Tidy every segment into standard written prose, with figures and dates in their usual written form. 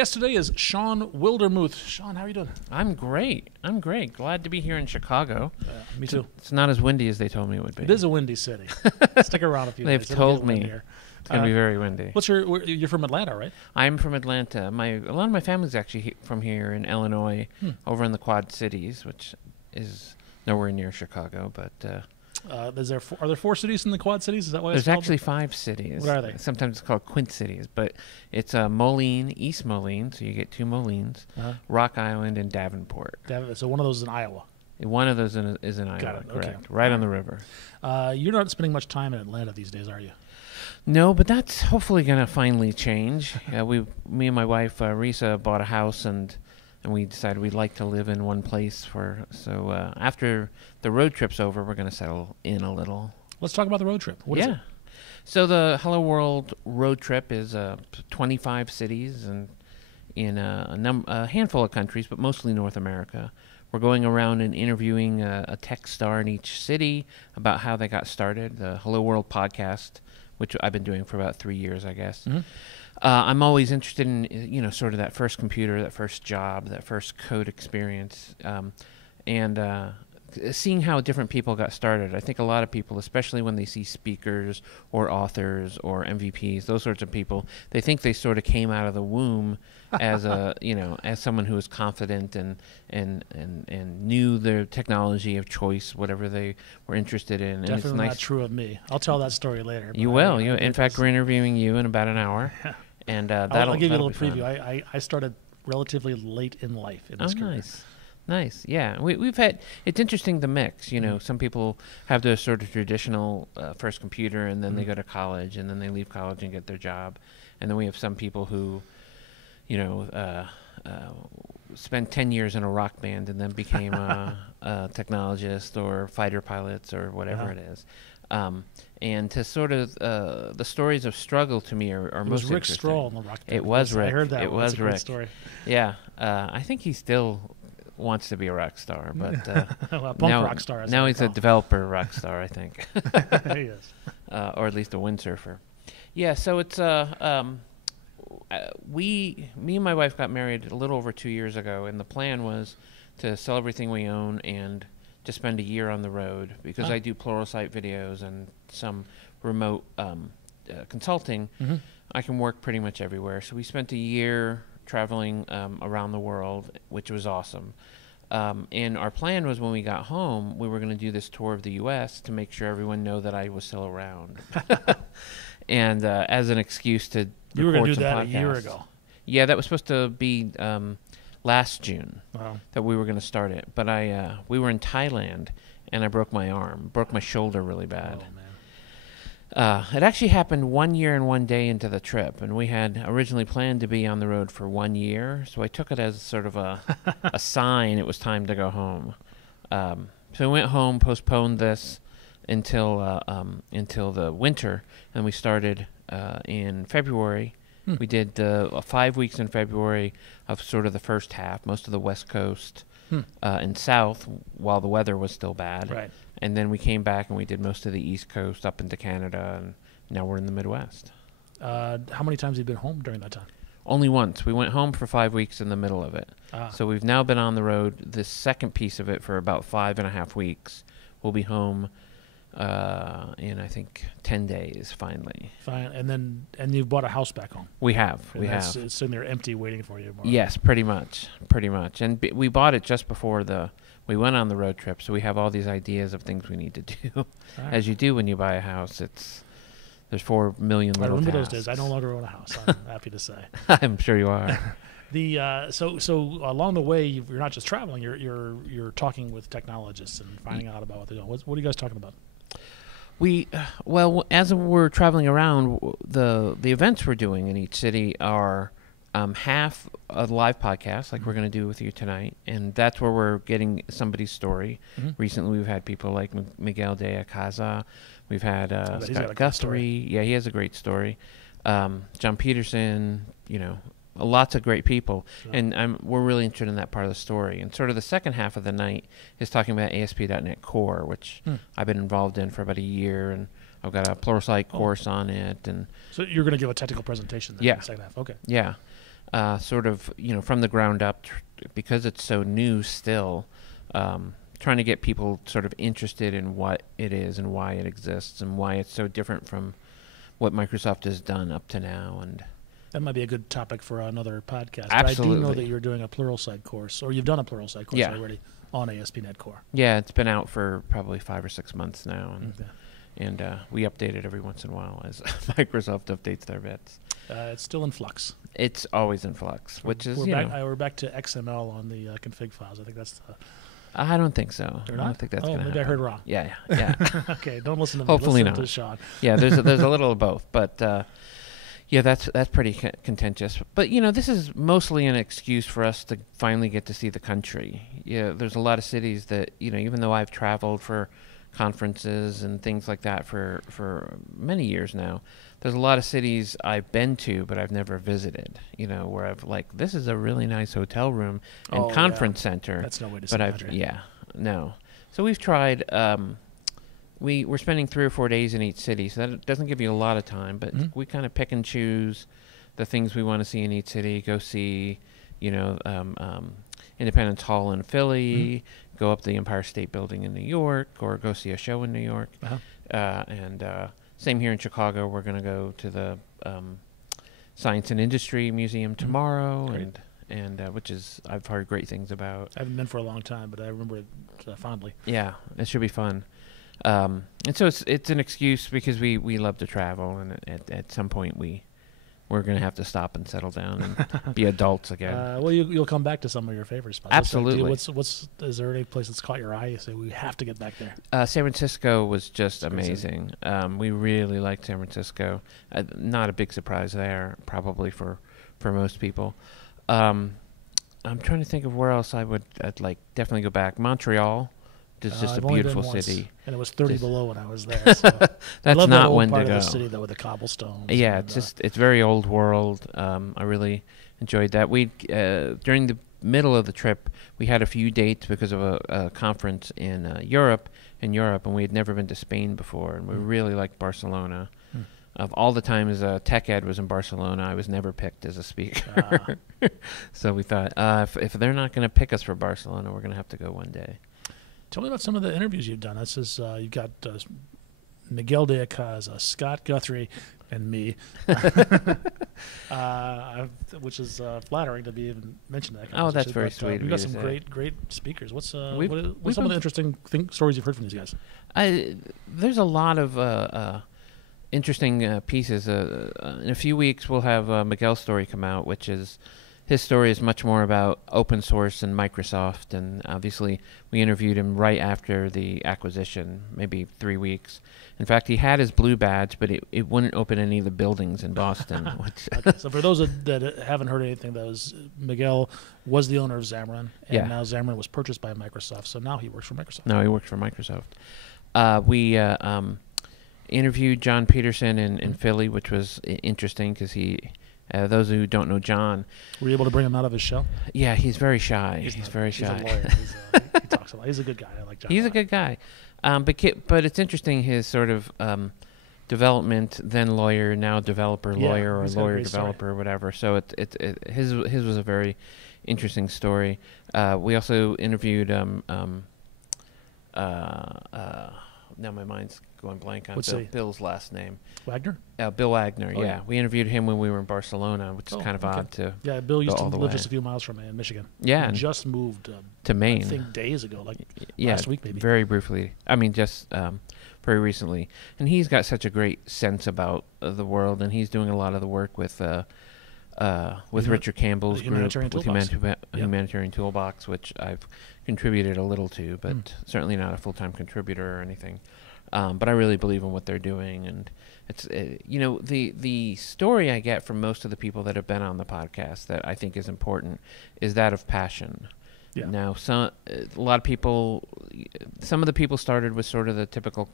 guest today is Shawn Wildermuth. Shawn, how are you doing? I'm great. Glad to be here in Chicago. Me too. It's not as windy as they told me it would be. It is a windy city. Stick around a few They've days. It'll told get me windier. it's going to be very windy. You're from Atlanta, right? I'm from Atlanta. A lot of my family's actually from here in Illinois, over in the Quad Cities, which is nowhere near Chicago, but... are there 4 cities in the Quad Cities? Is that why there's it's called? actually 5 cities. What are they? Sometimes it's called Quint Cities, but it's Moline, East Moline, so you get 2 Molines, Rock Island, and Davenport. So one of those is in Iowa. One of those is in Iowa, Got it. correct. Okay. Right on the river. You're not spending much time in Atlanta these days, are you? No, but that's hopefully going to finally change. Me and my wife, Risa, bought a house, and we decided we'd like to live in one place. So after the road trip's over, we're going to settle in a little. Let's talk about the road trip. What is it? So the HelloWorld road trip is 25 cities and in a handful of countries, but mostly North America. We're going around and interviewing a tech star in each city about how they got started. The HelloWorld podcast, which I've been doing for about 3 years, I guess. Mm-hmm. I'm always interested in, sort of that first computer, that first job, that first code experience, and seeing how different people got started. I think a lot of people, especially when they see speakers or authors or MVPs, those sorts of people, they think they sort of came out of the womb as as someone who was confident and knew their technology of choice, whatever they were interested in. Definitely and it's nice. not true of me. I'll tell that story later. You will. In fact, we're interviewing you in about an hour. And I'll give you a little preview. I started relatively late in life in this career. Nice. Yeah, we've had. It's interesting the mix. Some people have the sort of traditional first computer, and then they go to college, and then they leave college and get their job, and then we have some people who, spent 10 years in a rock band and then became a technologist or fighter pilots or whatever it is. And to sort of the stories of struggle to me are most interesting. It was Rick Stroll in the rock band. It was Rick. I heard that. It was Rick. Story. Yeah, I think he still wants to be a rock star, but well, punk rock star. Now he's a developer rock star, I think. He is, or at least a windsurfer. Yeah, so it's me and my wife got married a little over 2 years ago, and the plan was to sell everything we own and to spend a year on the road because I do Pluralsight videos and some remote consulting. I can work pretty much everywhere. So we spent a year traveling around the world, which was awesome. And our plan was when we got home, we were going to do this tour of the U.S. to make sure everyone know that I was still around. And as an excuse to you were going to do that podcasts. a year ago. Yeah, that was supposed to be last June that we were going to start it. But we were in Thailand, and I broke my shoulder really bad. Oh, man. It actually happened 1 year and 1 day into the trip, and we had originally planned to be on the road for 1 year, so I took it as sort of a sign it was time to go home. So we went home, postponed this until the winter, and we started in February. We did 5 weeks in February of sort of the first half, most of the West Coast and South, while the weather was still bad. Right. And then we came back and we did most of the East Coast up into Canada, and now we're in the Midwest. How many times have you been home during that time? Only once. We went home for 5 weeks in the middle of it. So we've now been on the road, this second piece of it, for about 5.5 weeks. We'll be home in, I think, 10 days, finally. Fine. And you've bought a house back home. We have. It's sitting there empty waiting for you. Yes, pretty much. And we bought it just before we went on the road trip, so we have all these ideas of things we need to do. Right. As you do when you buy a house, there's 4 million little tasks. I remember those days. I no longer own a house, I'm happy to say. I'm sure you are. So along the way, you're not just traveling, you're talking with technologists and finding out about what they're doing. What are you guys talking about? As we're traveling around, the events we're doing in each city are half a live podcast, like we're going to do with you tonight, and that's where we're getting somebody's story. Recently, we've had people like Miguel de Acaza, we've had Scott Guthrie. Yeah, he has a great story. John Peterson, lots of great people, and we're really interested in that part of the story. And sort of the second half of the night is talking about ASP.NET Core, which I've been involved in for about a year, and I've got a Pluralsight course on it. And so you're going to give a technical presentation then in the second half. Okay. Yeah. sort of, from the ground up, because it's so new still, trying to get people sort of interested in what it is and why it exists and why it's so different from what Microsoft has done up to now. And that might be a good topic for another podcast. Absolutely. But I do know that you're doing a Pluralsight course, or you've done a Pluralsight course already on ASP.NET Core. Yeah, it's been out for probably 5 or 6 months now, and Okay. and we update it every once in a while as Microsoft updates their bits. It's still in flux. It's always in flux, which is, we're back to XML on the config files. I think that's the... I don't think so. They're I not? don't think that's going to happen. Maybe I heard wrong. Yeah. Okay, don't listen to me. Hopefully listen not. to Shawn. Yeah, there's a little of both, but that's pretty contentious. But this is mostly an excuse for us to finally get to see the country. Yeah, there's a lot of cities that even though I've traveled for conferences and things like that for many years now, there's a lot of cities I've been to but I've never visited. Where I've this is a really nice hotel room and conference center. That's no way to see the country. No. So we've tried. We're spending 3 or 4 days in each city, so that doesn't give you a lot of time, but we kind of pick and choose the things we want to see in each city. Go see, Independence Hall in Philly, go up the Empire State Building in New York, or go see a show in New York. And same here in Chicago. We're going to go to the Science and Industry Museum tomorrow, and which is I've heard great things about. I haven't been for a long time, but I remember it fondly. Yeah, it should be fun. And so it's an excuse because we love to travel, and at some point we're going to have to stop and settle down and be adults again. Well, you'll come back to some of your favorite spots. Absolutely. Is there any place that's caught your eye? You say we have to get back there. San Francisco was just amazing. We really liked San Francisco. Not a big surprise there, probably for most people. I'm trying to think of where else I'd like definitely go back. Montreal. It's just a beautiful city. And it was 30 below when I was there. So that's not when to go. Part of the city, though, with the cobblestones. Yeah, it's very old world. I really enjoyed that. We during the middle of the trip, we had a few dates because of a conference in Europe, and we had never been to Spain before, and we really liked Barcelona. Of all the times Tech Ed was in Barcelona, I was never picked as a speaker. So we thought, if they're not going to pick us for Barcelona, we're going to have to go one day. Tell me about some of the interviews you've done. This is you've got Miguel de Icaza, Scott Guthrie, and me, which is flattering to be even mentioned. That's very sweet. We've got some great speakers. What's some of the interesting stories you've heard from these guys? There's a lot of interesting pieces. In a few weeks, we'll have Miguel's story come out, which is. His story is much more about open source and Microsoft, and obviously we interviewed him right after the acquisition, maybe 3 weeks. In fact, he had his blue badge, but it wouldn't open any of the buildings in Boston. Okay, so for those that haven't heard anything, Miguel was the owner of Xamarin, and now Xamarin was purchased by Microsoft, so now he works for Microsoft. No, he works for Microsoft. We interviewed John Peterson in Philly, which was interesting because he... those who don't know John, were you able to bring him out of his shell? Yeah, he's very shy. He's very shy. He's a lawyer. He talks a lot. He's a good guy. I like John. He's a good guy, but it's interesting his sort of development, then lawyer, now developer, lawyer, or lawyer developer, or whatever. So his was a very interesting story. We also interviewed now my mind's going blank on Bill's last name. Wagner? Bill Wagner, yeah. We interviewed him when we were in Barcelona, which is kind of odd to Bill used to live just a few miles from me in Michigan. Yeah. He just moved to Maine. I think days ago, last week maybe. Very briefly. I mean, just very recently. And he's got such a great sense about the world, and he's doing a lot of the work with Richard Campbell's group, with Humanitarian Toolbox, which I've contributed a little to, but certainly not a full-time contributor or anything. But I really believe in what they're doing, and it's the story I get from most of the people that have been on the podcast that I think is important is that of passion. Yeah. Now, a lot of people, some of the people started with sort of the typical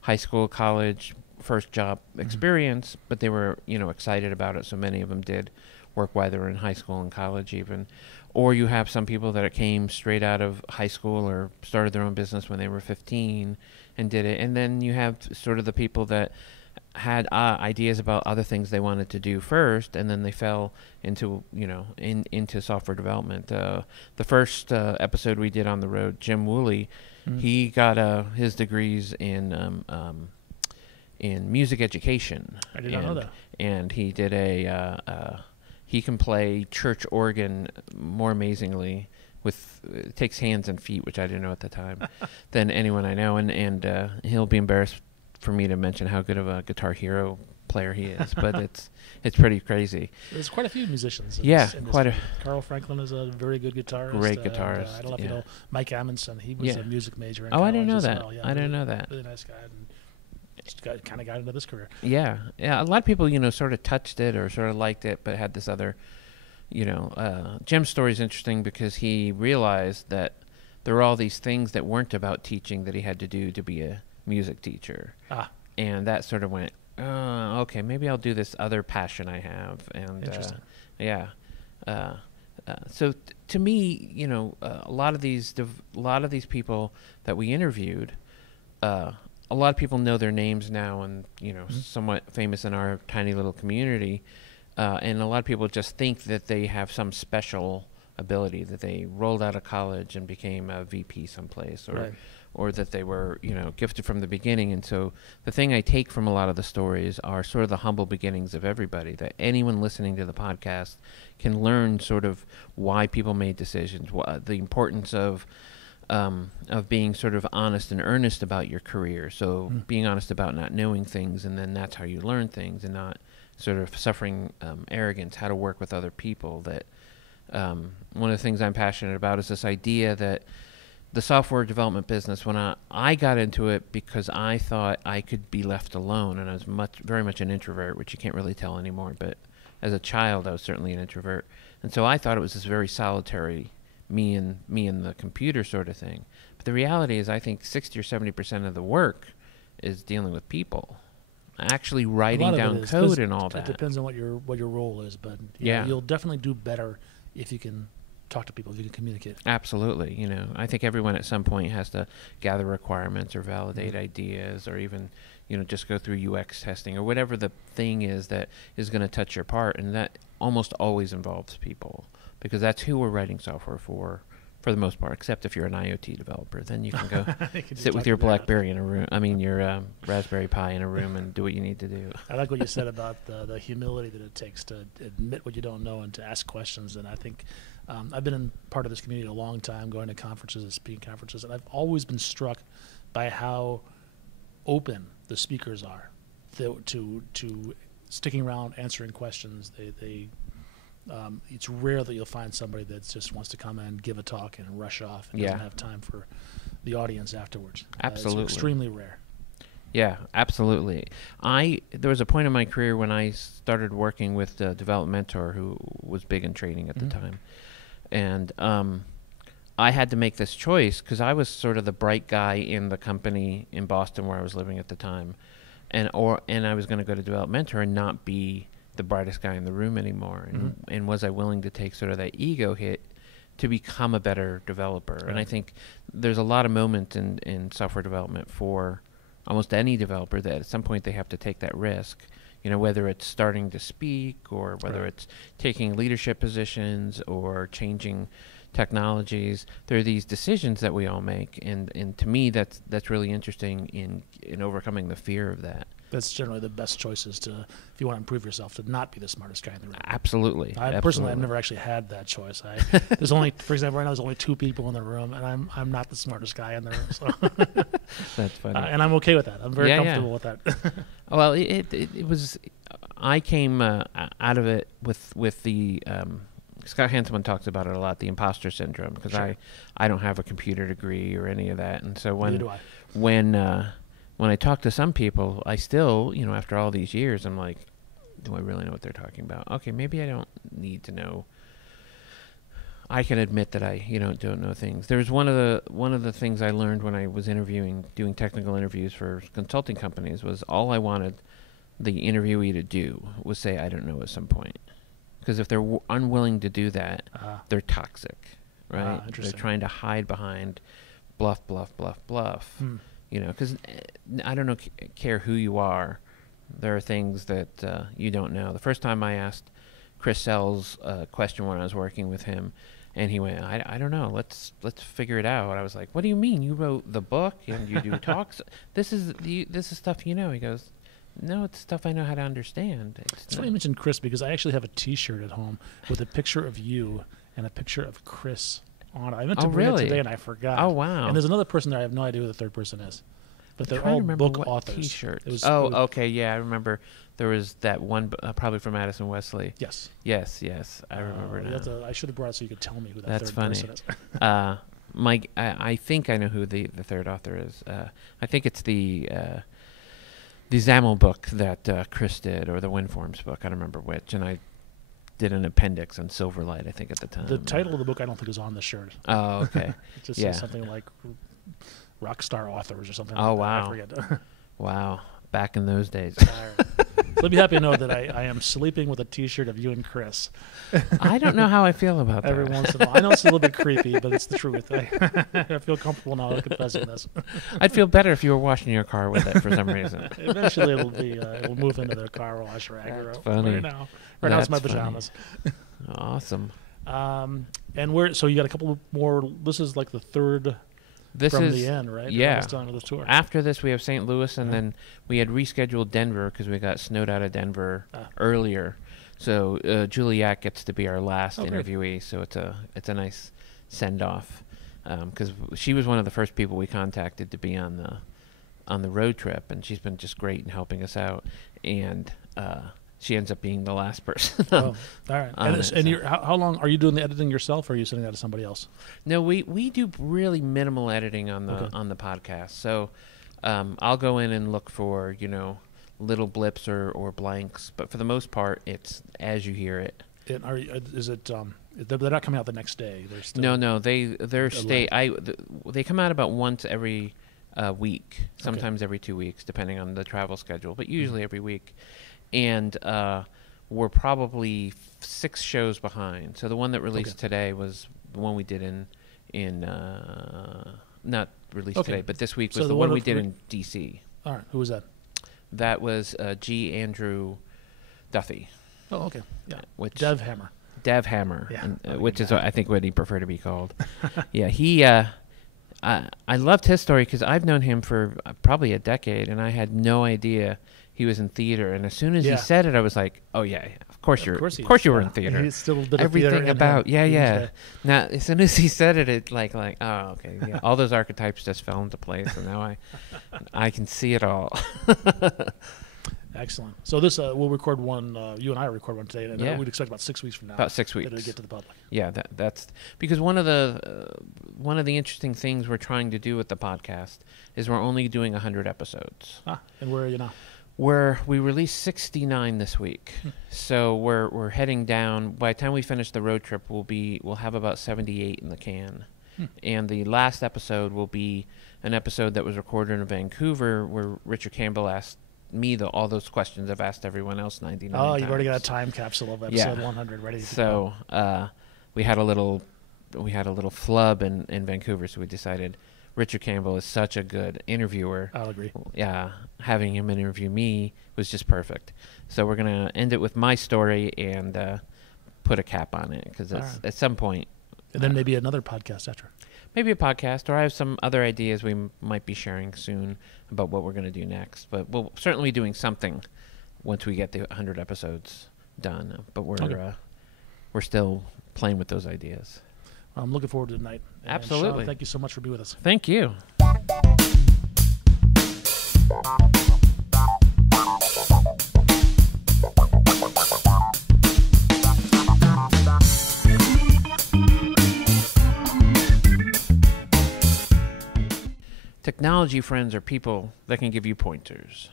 high school, college, first job experience, but they were excited about it. So many of them did work while they were in high school and college even. Or you have some people that came straight out of high school or started their own business when they were 15 and did it. And then you have sort of the people that had ideas about other things they wanted to do first, and then they fell into into software development. The first episode we did on the road, Jim Woolley, he got his degrees in music education. I did not know that. And he did he can play church organ more amazingly it takes hands and feet, which I didn't know at the time, than anyone I know, and he'll be embarrassed for me to mention how good of a Guitar Hero player he is, but it's pretty crazy. There's quite a few musicians. Carl Franklin is a very good guitarist. Great guitarist. I don't know if you know Mike Amundsen. He was a music major. In I didn't know that. Well. Yeah, I didn't know that. Really nice guy. And just kind of got into this career. Yeah. A lot of people, sort of touched it or sort of liked it, but had this other, Jim's story is interesting because he realized that there were all these things that weren't about teaching that he had to do to be a music teacher. And that sort of went, okay, maybe I'll do this other passion I have. And interesting. So to me, a lot of these people that we interviewed, a lot of people know their names now and somewhat famous in our tiny little community, and a lot of people just think that they have some special ability, that they rolled out of college and became a VP someplace, or that they were, gifted from the beginning. And so the thing I take from a lot of the stories are sort of the humble beginnings of everybody, that anyone listening to the podcast can learn sort of why people made decisions, the importance of being sort of honest and earnest about your career. So being honest about not knowing things, and then that's how you learn things, and not sort of suffering arrogance, how to work with other people. That one of the things I'm passionate about is this idea that the software development business, when I got into it because I thought I could be left alone, and I was very much an introvert, which you can't really tell anymore, but as a child I was certainly an introvert. And so I thought it was this very solitary me and the computer sort of thing. But the reality is I think 60 or 70% of the work is dealing with people. Actually writing down code and all that. It depends on what your role is, but you'll definitely do better if you can talk to people, if you can communicate. Absolutely. I think everyone at some point has to gather requirements or validate ideas, or even just go through UX testing or whatever the thing is that is going to touch your part, and that almost always involves people, because that's who we're writing software for the most part, except if you're an IoT developer. Then you can go sit with your BlackBerry in a room, your Raspberry Pi in a room, and do what you need to do. I like what you said about the humility that it takes to admit what you don't know and to ask questions. And I think I've been in part of this community a long time, going to conferences and speaking conferences, and I've always been struck by how open the speakers are to sticking around, answering questions. It's rare that you'll find somebody that just wants to come in, give a talk, and rush off and doesn't have time for the audience afterwards. Absolutely. It's extremely rare. Yeah, absolutely. There was a point in my career when I started working with the Development Mentor, who was big in training at the time. And I had to make this choice because I was sort of the bright guy in the company in Boston where I was living at the time. And I was going to go to Development Mentor and not be the brightest guy in the room anymore. And was I willing to take sort of that ego hit to become a better developer? Right. And I think there's a lot of moments in software development for almost any developer that at some point they have to take that risk, whether it's starting to speak, or whether it's taking leadership positions or changing technologies. There are these decisions that we all make, and to me that's really interesting in overcoming the fear of that. That's generally the best choices if you want to improve yourself, to not be the smartest guy in the room. Absolutely. Personally, I've never actually had that choice. For example, right now there's only 2 people in the room, and I'm not the smartest guy in the room. So that's funny. And I'm okay with that. I'm very comfortable with that. Well, it was. I came out of it with the. Scott Hanselman talks about it a lot, the imposter syndrome, because I don't have a computer degree or any of that, and so when I talk to some people, I still, after all these years, I'm like, do I really know what they're talking about? Okay, maybe I don't need to know. I can admit that I, don't know things. There's one of the things I learned when I was doing technical interviews for consulting companies, was all I wanted the interviewee to do was say, I don't know, at some point. Because if they're unwilling to do that, they're toxic, right? They're trying to hide behind bluff. Because I don't care who you are. There are things that you don't know. The first time I asked Chris Sells a question when I was working with him, and he went, I don't know, let's figure it out. I was like, what do you mean? You wrote the book and you do talks? This is stuff you know. He goes, no, it's stuff I know how to understand. It's funny you mentioned Chris, because I actually have a T-shirt at home with a picture of you and a picture of Chris on it. I meant to bring it today and I forgot. Oh, wow. And there's another person there. I have no idea who the third person is. But they're all book authors. T-shirt. Okay, yeah, I remember there was that one, probably from Addison Wesley. Yes. Yes, I remember now. I should have brought it so you could tell me who that That's third funny. person is. Mike, I think I know who the third author is. I think it's the XAML book that Chris did, or the WinForms book. I don't remember which. And I did an appendix on Silverlight, I think, at the time. The title of the book I don't think is on the shirt. Oh, okay. It just says something like Rockstar Authors or something. Oh, like wow. that. I forget. Wow. Back in those days. So be happy to know that I am sleeping with a T-shirt of you and Chris. I don't know how I feel about that. Every once in a while. I know it's a little bit creepy, but it's the truth. I feel comfortable now confessing this. I'd feel better if you were washing your car with it for some reason. Eventually it'll move into the car wash rack. That's funny. Right now it's my pajamas. Awesome. And so you got a couple more. This is like the third from the end, right? Yeah. The tour. After this, we have St. Louis, and then we had rescheduled Denver because we got snowed out of Denver earlier. So Juliet gets to be our last interviewee. So it's a nice send off because she was one of the first people we contacted to be on the road trip, and she's been just great in helping us out. And she ends up being the last person. All right. How long are you doing the editing yourself, or are you sending that to somebody else? No, we do really minimal editing on the podcast. So I'll go in and look for little blips or blanks, but for the most part, it's as you hear it. They're not coming out the next day? They're still no. They come out about once every week, sometimes every 2 weeks, depending on the travel schedule, but usually every week. And we're probably 6 shows behind. So the one that released today was the one we did in not released today, but this week was the one we did in D.C. All right. Who was that? That was G. Andrew Duffy. Oh, okay. Yeah. Dev Hammer. Yeah. Which is, I think, what he preferred to be called. Yeah. He. I loved his story because I've known him for probably a decade, and I had no idea he was in theater. And as soon as he said it, I was like, "Oh yeah, of course you were in theater." He's still a bit everything of about yeah. Now, as soon as he said it, it like oh okay, yeah. All those archetypes just fell into place, and now I can see it all. Excellent. So this we'll record one. You and I will record one today, and we'd expect about 6 weeks from now. About 6 weeks. It'll get to the public. Yeah, that's because one of the interesting things we're trying to do with the podcast is we're only doing 100 episodes. And where are you now? We released 69 this week, so we're heading down. By the time we finish the road trip, we'll have about 78 in the can, and the last episode will be an episode that was recorded in Vancouver, where Richard Campbell asked me all those questions I've asked everyone else 99 times. You've already got a time capsule of episode 100 ready to go. So we had a little flub in Vancouver, so we decided Richard Campbell is such a good interviewer. I'll agree. Yeah, having him interview me was just perfect. So we're going to end it with my story and put a cap on it because at some point. And then maybe another podcast after. Maybe a podcast, or I have some other ideas we might be sharing soon about what we're going to do next. But we'll certainly be doing something once we get the 100 episodes done. But we're still playing with those ideas. Well, I'm looking forward to tonight. Absolutely. Shawn, thank you so much for being with us. Thank you. Technology friends are people that can give you pointers.